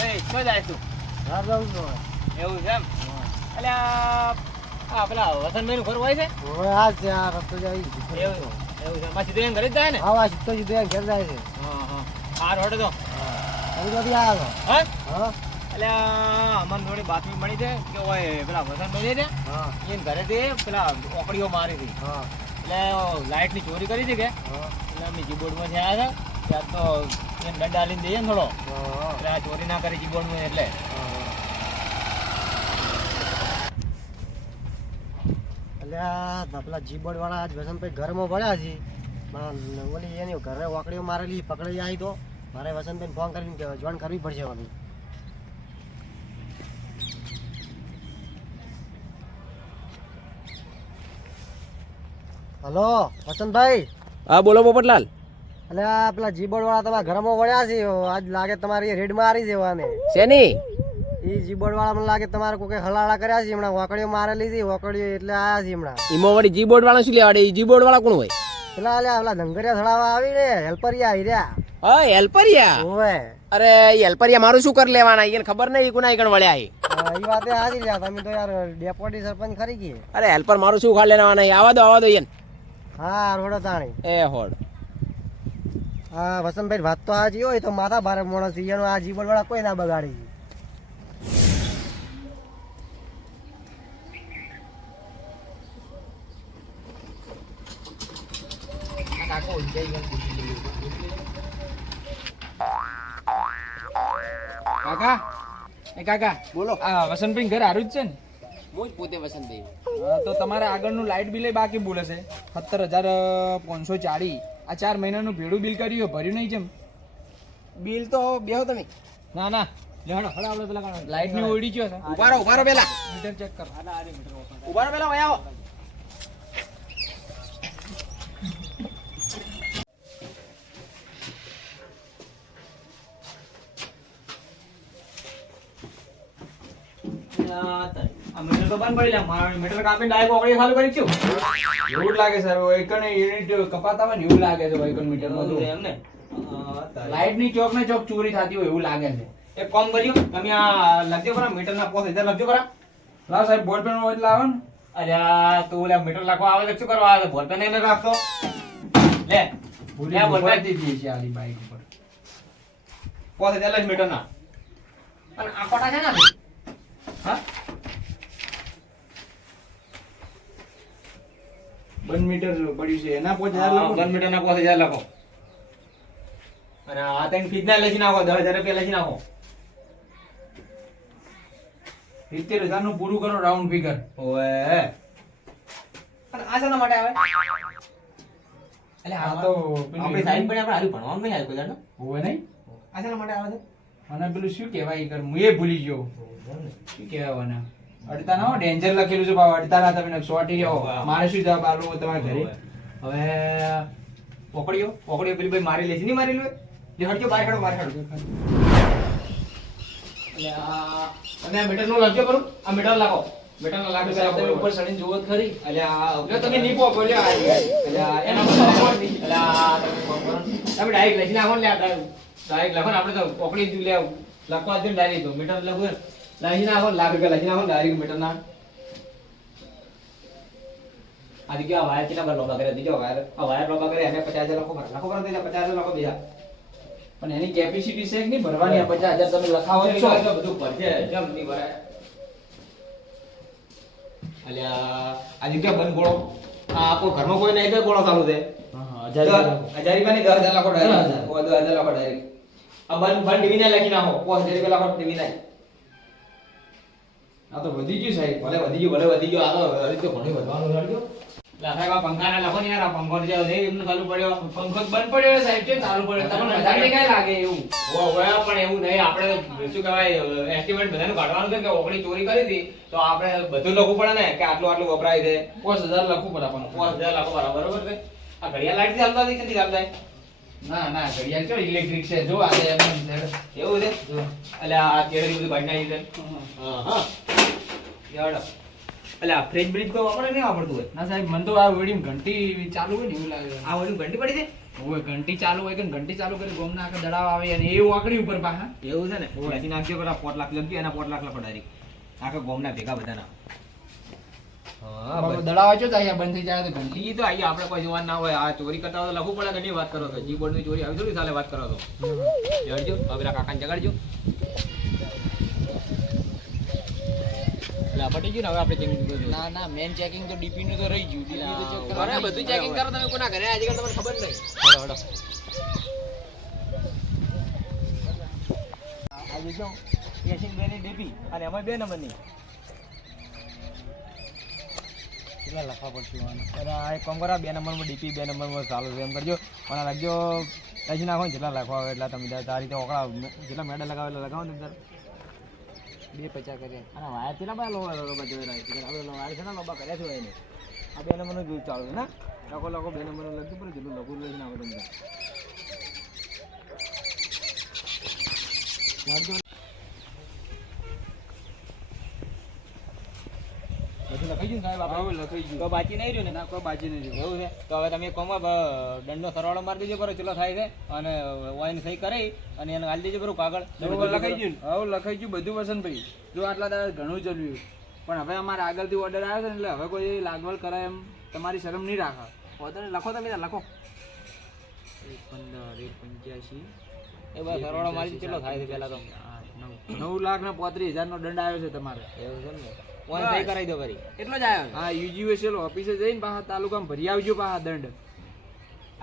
ભાઈ શું જાય તું? ઘર જાઉં છું એવું છે એમ? અલ્યા આ પેલા વસંતભાઈ નું ઘર હોય છે? હવે આ છે આ રસ્તો જાય એવું એવું છે. પાછી સીધું એમ ઘરે જ જાય ને? હા આ સીધો સીધો એમ ઘેર જાય છે હાર હોટે તો તમે તો બી આવ્યો હા હા અલ્યા અમને થોડી બાતમી મળી છે કે ઓય પેલા વસંતભાઈ છે હા એને ઘરેથી પેલા ઓકડીઓ મારી હતી હા એટલે લાઇટ ની ચોરી કરી હતી કે હા એટલે અમે જીબોર્ડ માં આવ્યા હતા ત્યાં તો એને દંડ આલીને દઈએ ને થોડો હા એટલે આ ચોરી ના કરી જીબોર્ડ માં એટલે એટલે પેલા જીબોર્ડ વાળા આજ વસંતભાઈ ઘરમાં પડ્યા છે ઓલી એની ઘરે વાકડીઓ મારેલી પકડી આવી તો મારે વસંતભાઈ ફોન કરીને જોઈન કરવી પડશે મને હલો વસંતભાઈ હા બોલો પોપટલાલ. એટલે આ પેલા જીબોર્ડ વાળા તમારા ઘરમાં વળ્યા છે આજ લાગે તમારી રેડ મારી જવાને શેની? એ જીબોર્ડ વાળા મને લાગે તમારે કોઈ હલાળા કર્યા છે હમણાં વાકડીઓ મારેલી છે વાકડીઓ એટલે આયા છે હમણાં ઈમો વળી જી બોર્ડ વાળા શું લેવાડે? ઈ જી બોર્ડ વાળા કોણ હોય? પેલા પેલા ધંગરિયા થડાવા આવી રે હેલ્પરિયા આવી રહ્યા હા હેલ્પરિયા. ઓવે અરે ઈ હેલ્પરિયા મારું શું કરી લેવાના? એને ખબર નહીં કોના આગળ વળ્યા એ. એ વાતે હાજી રહ્યા તમે તો યાર ડેપ્યુટી સરપંચ ખરી ગઈ અરે હેલ્પર મારું શું ખાલી લેવાના? આવા દો એને. હા રોડો તાણી એ હોડ. હા વસંતભાઈ વાત તો હાજી હોય તો માથા ભારે માણસ છે એનો આ જીબોર્ડ વાળા કોઈ ના બગાડી કાકા એ કાકા બોલો. આ વસંતભાઈ ઘર હારું જ છે ને? હું જ પોતે વસંતભાઈ. તો તમારે આગળનું લાઇટ બિલ બાકી બોલે છે 17,540. આ 4 મહિનાનું ભેડું બિલ કર્યું ભર્યું નહીં જેમ બિલ તો બેહો તમે. ના ના લેવાનો હળ આપણે પેલા લાઇટ ની ઓડી ગયો છે ઉભા રહો પેલા. મીટર ચેક કર ઉભા રહો પેલા વહી આવો. આ મીટર તો બંધ પડી લે મારા મીટર કાપીને ડાયરેક્ટ ઓકડી ચાલુ કરી છું એવું જ લાગે સર એકને યુનિટ કપાતા હોય ને એવું લાગે છે એકન મીટર માં તો એમને લાઇટ ની ચોક ને ચોક ચોરી થતી હોય એવું લાગે છે એક કામ કર્યો તમે આ લખજો બરા મીટર ના 5000 લખજો બરા લાવ સાહેબ બોલ પેન હોય એટલે આવે ને અલ્યા તું ઓલા મીટર લખવા આવે તો શું કરવા આવે બોલ પેન એને રાખતો લે ભૂલ્યા બોલ પેન દીધી છે આલી બાઈક ઉપર 5000 લખ મીટર ના અને આ કોટા છે ને હા બંધ મીટર પડ્યું છે એના 5000 લખો બંધ મીટર ના 5000 લખો અને આ તને ફીજ ના લખી નાખો 10000 રૂપિયા લખી નાખો 70000 નું પૂરું કરો રાઉન્ડ ફિગર ઓએ અને આ શાના માટે આવે એટલે આ તો આપણી સાઈન પણ આપણે હારું ભણવાનું નહીં હાલ કોદાનો ઓએ નહીં આ શાના માટે આવે છે અને પેલું શું કહેવાય કર હું એ ભૂલી ગયો શું કહેવાય અડતા ના ડેન્જર લખેલું છે બાબા અડતા ના તમે સોટી જાઓ મારે શું જવાબ આલો તમારા ઘરે હવે પકડ્યો પેલી ભાઈ મારી લેશે નહીં મારી લે જે હટજો બહાર કાઢો એટલે અને આ મીટર નું લખજો કરું આ મીટર લાગો મીટર નો લાગો તમે ઉપર ચડીને જોવો ખરી એટલે આ તમે નીપો બોલ્યો એટલે એના પર એટલે તમે ડાયરેક્ટ લખી નાખો ને ડાયરેક્ટ લખો ને આપણે તો પકડી જ લે લખવા દે ડાયરેક્ટ તો મીટર લખો લખી નાખો લાખ રૂપિયા લખી નાખો ડાયરેક્ટ મીટર ના આ દીકરા વાયર કેટલા બર લોબા કર્યા દીજો વાયર લોબા કર્યા એને 50000 લખો પર દે 50000 લખો બીજા પણ એની કેપેસિટી છે કે નહીં ભરવાની આ 50000 તમે લખાવો તો બધું ભરશે કેમ નહીં ભરાય અલ્યા આ દીકરા બંધ ગોળો આ આપો ઘરમાં કોઈ નહીં તો ગોળો ચાલુ છે હા 1000 માં નહીં 10000 લખો ડાયરેક્ટ 10000 લખો ડાયરેક્ટ આ બંધ ટીવી લખી નાખો 5000 રૂપિયા લખો ટીવી ના આ તો વધી ગયું સાહેબ ભલે વધી ગયું આ તો હરી તો ઘણી વધવાનું લડજો લાખા પંખા ના લખો ને યાર આ પંખો જે છે એમને ચાલુ પડ્યો પંખો બંધ પડ્યો સાહેબ છે ચાલુ પડ્યો તમને મજાક નહીં કાઈ લાગે એવું ઓયા પણ એવું નહીં આપણે તો શું કહેવાય એસ્ટિમેટ બધાનું કાઢવાનું છે કે ઓકડી ચોરી કરી હતી તો આપણે બધું લખવું પડે ને કે આટલું વપરાય છે 5000 લખવું પડે આપણને 5000 લખો બરાબર છે આ ઘડિયાળ લાઈટ થી ચાલતા નથી ચાલતા ના ઘડિયાળ જો ઇલેક્ટ્રિક છે જો આ એવું છે જો એટલે આ કેડરી બધું કાઢી નાખી છે હા યાર એટલે ફ્રેજ બ્રિજ કોઈ વાપરે નહીં વાપરતું હોય ના સાહેબ મને તો આ વડીમ ઘંટી ચાલુ હોય ને એવું લાગે આ વડીમ ઘંટી પડી છે ઓય ઘંટી ચાલુ હોય કે ઘંટી ચાલુ કરી ગોમ ના આખા દડાવ આવે અને એ વાકડી ઉપર પાછા એવું છે ને ત્યાંથી નાખજો પેલા 4 લાખ લગી એના 4 લાખ લખો ડાયરેક્ટ આખા ગોમના ભેગા બધાના હા દડાવ જો જાય બંધ થઈ જાય તો ઘંટી ઈ તો આઈ આપણે કોઈ જોવાનું ના હોય આ ચોરી કરતા હોય તો લખવું પડે ઘણી વાત કરો તો જીબોર્ડ ની ચોરી આવી થોડી સાલે વાત કરો તો જડજો હવે પેલા કાકાને જગાડજો લા પટી ગયું ને હવે આપણે ચેકિંગ કરજો ના ના મેન ચેકિંગ તો ડીપી નું તો રહી ગયું ડીપી તો ચેક અરે બધું ચેકિંગ કરો તમે કોના ઘરે આજકાલ તમને ખબર નહીં હડો આ જોજો યશિન બેની ડીપી અને એમાં 2 નંબરની કેટલા લખવા પડશે અરે આ એક કામ કરો 2 નંબરમાં ડીપી 2 નંબરમાં ચાલુ છે એમ કરજો અને લખજો લખી નાખો જેટલા લખવા આવે એટલા તમે તારી રીતે ઓકળા જેટલા મેડલ લગાવે એટલા લગાવો ને તાર 250 કરે અને વાયા કેટલા બા લોબા જોઈ રહ્યા છે આપણે વાયા છે ને લોબા કર્યા છે એને આ 2 નંબરનું જોઈ ચાલુ છે ને લખો 2 નંબરનું લખજો પર જેટલું લખું લઈને આવે તમને બધું લખાઈ ગયું સાહેબ આપણે લખાઈ ગયું તો બાકી નહીં રહ્યું ને ના કોઈ બાકી નહીં રહ્યું એવું છે તો હવે તમે કોમ દંડનો સરવાળો મારી દેજો કરો ચલો થાય છે અને વાઈન સહી કરી અને એને ગાલી દેજો બરું કાગળ લખાઈ ગયું હવે લખાઈ ગયું બધું વસંતભાઈ જો આટલા દાડા ઘણું ચાલ્યું પણ હવે અમારે આગળથી ઓર્ડર આવ્યો છે એટલે હવે કોઈ લાગવડ કરાય એમ તમારી શરમ નહીં રાખે ઓર્ડર લખો તમે લખો 1 15 1 એ બસ સરવાળો મારી ચલો થાય છે પહેલા તો 9,35,000 નો દંડ આવ્યો છે તમારે એવું છે ને વાઈન સહી કરાવી દો કરી એટલો જ આવ્યો હા યુજીએસએલ ઓફિસે જઈને પાછા તાલુકામાં ભરી આવજો પાછા દંડ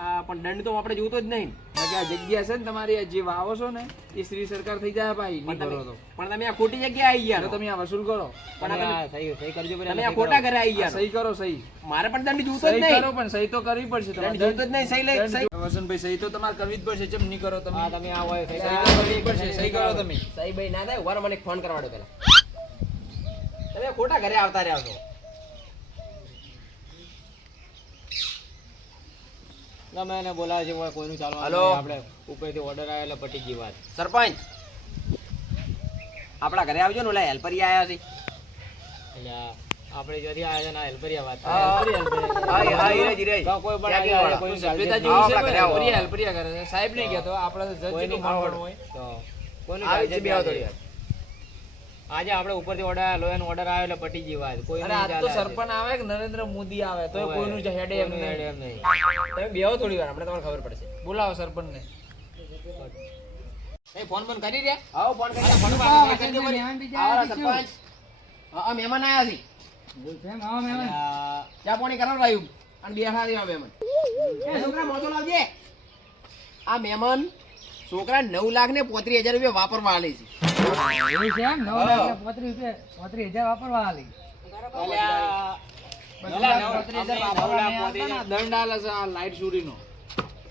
આ પણ દંડ તો આપણે જોતો જ નહીં બાકી આ જગ્યા છે ને તમારી આ જે વાવો છો ને એ શ્રી સરકાર થઈ જાય ભાઈ નહીં ભરો તો પણ તમે આ ખોટી જગ્યાએ આવી ગયા તો તમે આ વસૂલ કરો પણ આ સહી કરજો તમે આ ખોટા ઘરે આવી ગયા સહી કરો સહી મારે પણ દંડ જોતો જ સહી નહીં કરો પણ સહી તો કરવી પડશે તમારે દંડ જોતો જ નહીં સહી લઈ સહી વસંતભાઈ સહી તો તમારે કરવી જ પડશે જેમ નહીં કરો તમે હા તમે આ હોય સહી તો કરવી પડશે સહી કરો તમે સહી ભાઈ ના થાય ઉભા રહો, મને એક ફોન કરવાડો પેલા તમે ખોટા ઘરે આવતા રહ્યા છો ગમે એને બોલાવે છે કોઈનું ચાલવાનું આપણે ઉપરથી ઓર્ડર આવ્યો એટલે પટી ગઈ વાત સરપંચ આપણા ઘરે આવજો ને ઓલા હેલ્પરી આયા છે એટલે આપણે જોથી આયા છે ને હેલ્પરિયા વાત કોઈ પણ કોઈ સભ્યતા જેવું છે હેલ્પરિયા હેલ્પરિયા કરે છે સાહેબ નહીં કહેતો આપણે જજ જેટલું માનવાનું હોય તો કોઈનું આવી છે બે થોડી વાર આજે આપણે ઉપરથી ઓર્ડર આવ્યો એનો ઓર્ડર આવ્યો એટલે પટી ગઈ વાત કોઈ અરે આ તો સરપંચ આવે કે નરેન્દ્ર મોદી આવે તો કોઈનું હેડે એમ નહીં તમે બેહો થોડી વાર આપણે તમને ખબર પડશે બોલાવો સરપંચ ને એ ફોન બંધ કરી દે આવો ફોન કરી ફોન આવો સરપંચ હા મહેમાન આયા છે ચા પાણી કરાવ આવ્યું અને બેઠા રહ્યા મહેમાન એ છોકરા મોટો લાવજે આ મહેમાન છોકરા 9,35,000 રૂપિયા વાપરવા આલે છે દંડ આલે છે આ લાઈટ ચોરીનો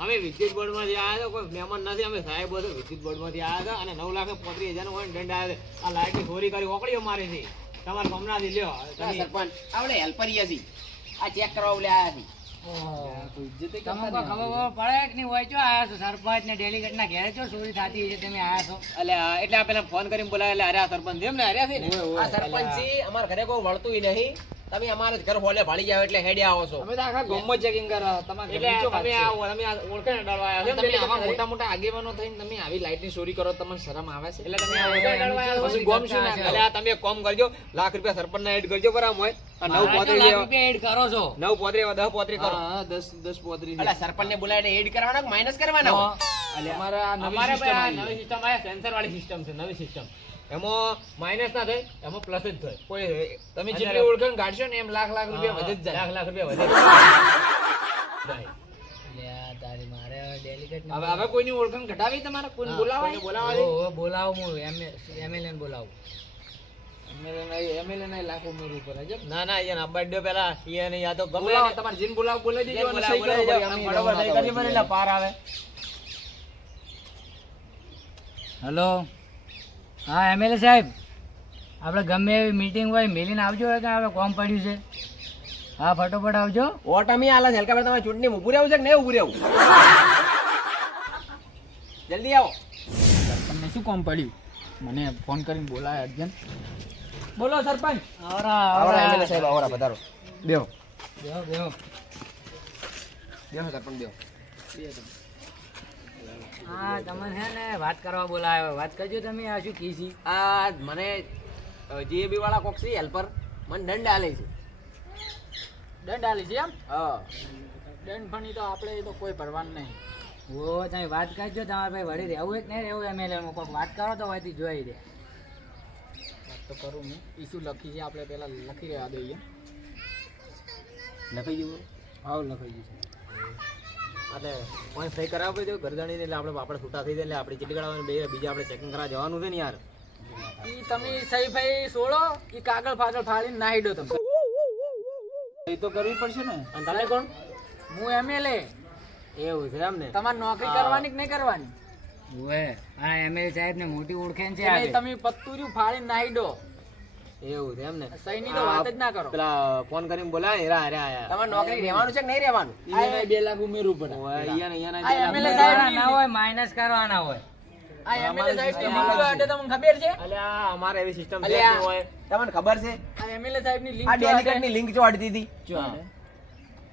અમે વિદ્યુત બોર્ડ માંથી આવ્યા હતા કોઈ મહેમાન નથી અમે સાહેબ હતો વિદ્યુત બોર્ડ માંથી આવ્યા હતા અને 9,35,000 નો દંડ આવે આ લાઈટ ની ચોરી કરી ઓકળીઓ મારી છે તમારા ગમનાથી લ્યો સરપંચ આપણે હેલ્પરિયા છીએ આ ચેક કરવા બોલે આવ્યા છીએ એટલે આ પેલા ફોન કરીને બોલાવે એટલે અરે આ સરપંચ એમ ને અરે છે ને આ સરપંચ અમારા ઘરે કોઈ વળતું નહીં તમે અમારે ઘર હોલે ભાળી જાવ એટલે હેડે આવો છો અમે તો આખા ગામમાં ચેકિંગ કરવા તમારે એટલે તમે આ ઓળખાણ ડળવા આવ્યા છો તમે આવા મોટા મોટા આગેવાનો થઈને તમે આવી લાઈટ ની ચોરી કરો તમને શરમ આવે છે એટલે તમે આ ઓળખાણ ડળવા આવ્યા છો ગોમ શું ના એટલે આ તમે કોમ કરજો લાખ રૂપિયા સરપંચ ના એડ કરજો બરાબર હોય આ 9,35,000 રૂપિયા એડ કરો છો 9,35,000 10,35,000 કરો હા 10,35 એટલે સરપંચ ને બોલાવીને એડ કરવાના કે માઈનસ કરવાના હોય એટલે અમારા અમારે નવી સિસ્ટમ આ સેન્સર વાળી સિસ્ટમ છે નવી સિસ્ટમ એમાં માઈનસ ના થાય એમાં પ્લસ જ થાય કોઈ તમે જેટલી ઓળખાણ કાઢશો ને એમ લાખ રૂપિયા વધે જ જાય લાખ રૂપિયા વધે હવે કોઈની ઓળખાણ ઘટાવી તમારે કોઈને એમએલએ ના લાખ ઉમેર ઉપર હજે ના ના યાર બર્થડે પેલા ઈને યા તો ગમે બોલાવો તમારે જીન બોલાવો બોલાવી દેજો અને સહી કરો બરાબર સહી કરજો મને એટલે પાર આવે હેલો હા એમએલએ સાહેબ આપણે ગમે એવી મીટિંગ હોય મેલીને આવજો કે આપણે કોમ પડ્યું છે હા ફટોફટ આવજો વોટ અમે આલા હેલકા પર તમારે ચૂંટણી ઉભું રહેવું છે કે નહીં ઉભું રહેવું જલ્દી આવો તમને શું કામ પડ્યું મને ફોન કરીને બોલાય અર્જન્ટ બોલો સરપંચ આવરા એમએલએ સાહેબ આવરા પધારો બેહો બેહો બેહો બેહો સરપંચ બેહો હા તમને હે ને વાત કરવા બોલાયો, વાત કરજો તમે. આ શું કીધી? આ મને જીએબી વાળા કોક છે હેલ્પર મને દંડ આલે છે. દંડ આલી છે એમ? હા દંડ ફણી તો આપણે એ તો કોઈ ભરવાનું નહીં. ઓ તમે વાત કરજો, તમારે ભાઈ વળી રહેવું હોય કે નહીં રહેવું એમએલએ માં કોઈક વાત કરો તો હોયથી જોઈ દે. વાત તો કરું હું. ઈસુ લખી છે આપણે પહેલા લખી રહ્યા દઈએ. લખાઈ ગયું. હાવ લખાઈ ગયું છે. એટલે કોઈ સહી કરાવવી દો ગરદાણીને, એટલે આપણે છૂટા થઈ જાય. એટલે આપણે ચીટી કરાવવાની બીજા આપણે ચેકિંગ કરાવવા જવાનું છે ને યાર. ઈ તમે સહી ભાઈ છોડો, ઈ કાગળ ફાગળ ફાડીને નાહી દો તમે. એ તો કરવી પડશે ને. અને તમે કોણ? હું એમએલએ. એવું છે એમ ને. તમારે નોકરી કરવાની કે નહીં કરવાની? ઓએ આ એમએલએ સાહેબ ને મોટી ઓળખેણ છે. એટલે તમે પત્તુર્યું ફાડીને નાહી દો. એવું છે એમ ને. સહીની તો વાત જ ના કરો. પેલા ફોન કરીને બોલાય હેરા હેરા આયા. તમારે નોકરી રહેવાનું છે કે નહીં રહેવાનું? ઈને 2 લાખ ઉમેરવું પડે. અહીંયા MLA સાહેબ ના હોય, માઇનસ કરવાના હોય. આ એમએલએ સાહેબ ની લિંક હોય તમને ખબર છે? અલ્યા અમારે એવી સિસ્ટમ છે અલ્યા. નહીં હોય. તમને ખબર છે આ એમએલએ સાહેબ ની લિંક આ ડેલિકેટ ની લિંક જો અડતી હતી.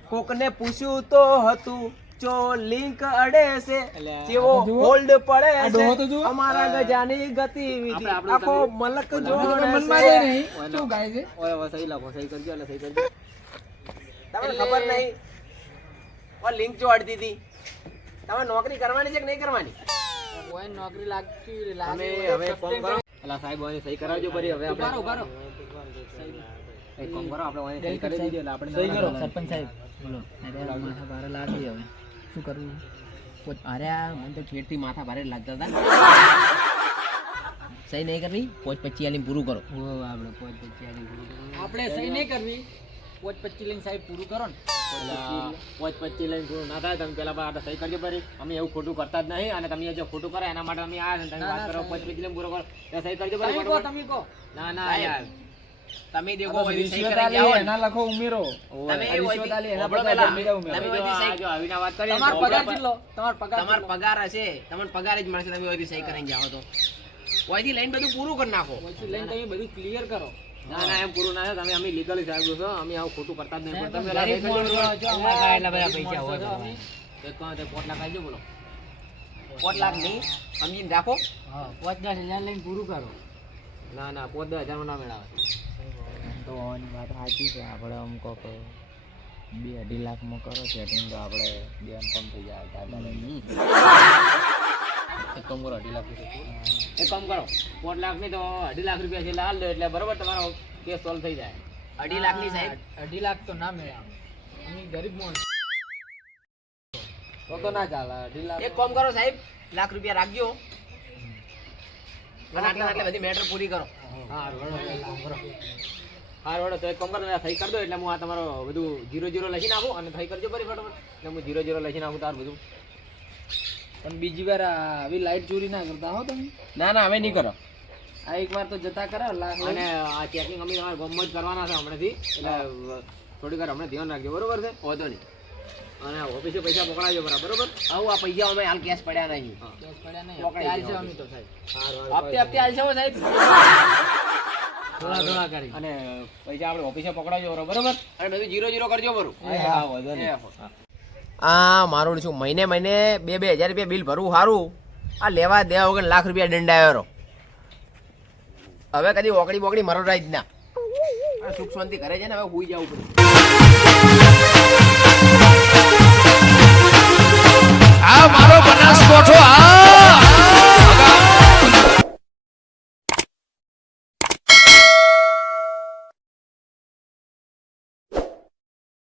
કોકને પૂછ્યું તો હતું જો લિંક અડે છે જેવો હોલ્ડ પડે છે અમારા ગજાની ગતિવિધિ આખો મલક જોડે છે. શું ગાય છે? ઓય હવે સહી લખો, સહી કરજો એટલે સહી કરજો. તમને ખબર નહીં ઓ લિંક જો અડતી હતી. તમે નોકરી કરવાની છે કે નહીં કરવાની? કોઈ નોકરી લાગતી તમે લાગે હવે ફોન કરો. અલા સાહેબ હવે સહી કરાવજો ફરી. હવે આપણે ઉભારો એક કામ કરો, આપણે હવે સહી કરી દીધી એટલે આપણે સહી કરો સરપંચ સાહેબ. બોલો માથા ભારે લાગી હવે શું કરવું? અરે મને તો ખેડથી માથા ભારે લાગતા હતા. સહી નહીં કરવી, 525 આલીને પૂરું કરો. ઓ આપણે 525 આપણે સહી નહીં કરવી. 525 લઈને સાહેબ પૂરું કરો ને. 525 લઈને પૂરું ના થાય. તમે પેલા આપણે સહી કરજો ફરી. અમે એવું ખોટું કરતા જ નહીં, અને તમે જો ખોટું કરો એના માટે અમે આ તમે વાત કરો 525 લઈને પૂરો કરો તો સહી કરજો ફરી. તમે કહો, તમે કહો. ના ના યાર તમે દેખો વળી સહી કરી જાઓ ને. એના લખો ઉમેરો. તમે રિશ્વત આલી એના પર તમે વળી સહી જો આવીના વાત કરી. તમારો પગાર કેટલો? તમારો પગાર તમારો પગાર હશે, તમને પગાર જ મળશે. તમે વળી સહી કરીને જાઓ તો ઓયથી લઈને બધું પૂરું કરી નાખો. પછી લઈને તમે બધું ક્લિયર કરો. ના ના એમ પૂરું ના થાય. તમે અમે લીગલી સાહેબ છો, અમે આવું ખોટું કરતા જ નહીં. પણ તમે ગરીબ માણસો જો અમારા પાસે એટલા બધા પૈસા હોય જો ભરવાના. એક કહો તો 5 લાખ આવજો બોલો. 5 લાખ નહીં સમજીને રાખો. હા 5-10 હજાર લઈને પૂરું કરો. ના ના 5-10 હજાર ના મેળાવે. તો આની વાત સાચી છે. આપણે આમ કોક 2-2.5 લાખમાં કરો સેટિંગ તો આપણે બેન કમ થઈ જાય. એક કામ કરો 2.5 લાખ રૂપિયા. એક કામ કરો 5 લાખ નહીં તો 2.5 લાખ રૂપિયા છે લાલ દો એટલે બરોબર તમારો કેસ સોલ્વ થઈ જાય. 2.5 લાખ ની સાહેબ 2.5 લાખ તો ના મળે. અમે ગરીબ માણસ. તો ના ચાલે 2.5 લાખ. એક કામ કરો સાહેબ, લાખ રૂપિયા રાખજો અને આટલા બધી મેટર પૂરી કરો. હા વડો તો એક કામ કરો, સહી કરી દો એટલે હું આ તમારો બધું 0-0 લખી નાખું અને સહી કરજો ફરી ફટાફટ. એટલે હું 0-0 લખી નાખું તાર બધું. પણ બીજી વાર આવી લાઈટ ચોરી ના કરતા હો તમે. ના ના હવે નહીં કરો. આ એક વાર તો જતા કરો લાખ. અને આ ચેકિંગ અમે તમારા ગામમાં જ કરવાના છે હમણાંથી, એટલે થોડીક વાર હમણાં ધ્યાન રાખજો બરોબર છે. વાંધો નહીં. અને ઓફિસે પૈસા પકડાજો બરાબર. આવું આ પૈસા અમે હાલ કેશ પડ્યા નહીં. કેસ પડ્યા નહીં. પકડાઈ હપ્તે જાઓ. આલશે અમે તો સાહેબ. હપ્તે હપ્તે હાલશે હો સાહેબ. થોડા કરી. અને પૈસા આપણે ઓફિસે પકડાજો બરોબર. અને બધું 0-0 કરજો બરું. આ મારું શું મહિને 2-2 હજાર રૂપિયા બિલ ભરવું સારું, આ લેવા દેવા વગર લાખ રૂપિયા દંડ આવ્યો. હવે કદી ઓકડી બોકડી મરો જ ના. સુખ શાંતિ ઘરે છે ને હવે હુઈ જવું પડે.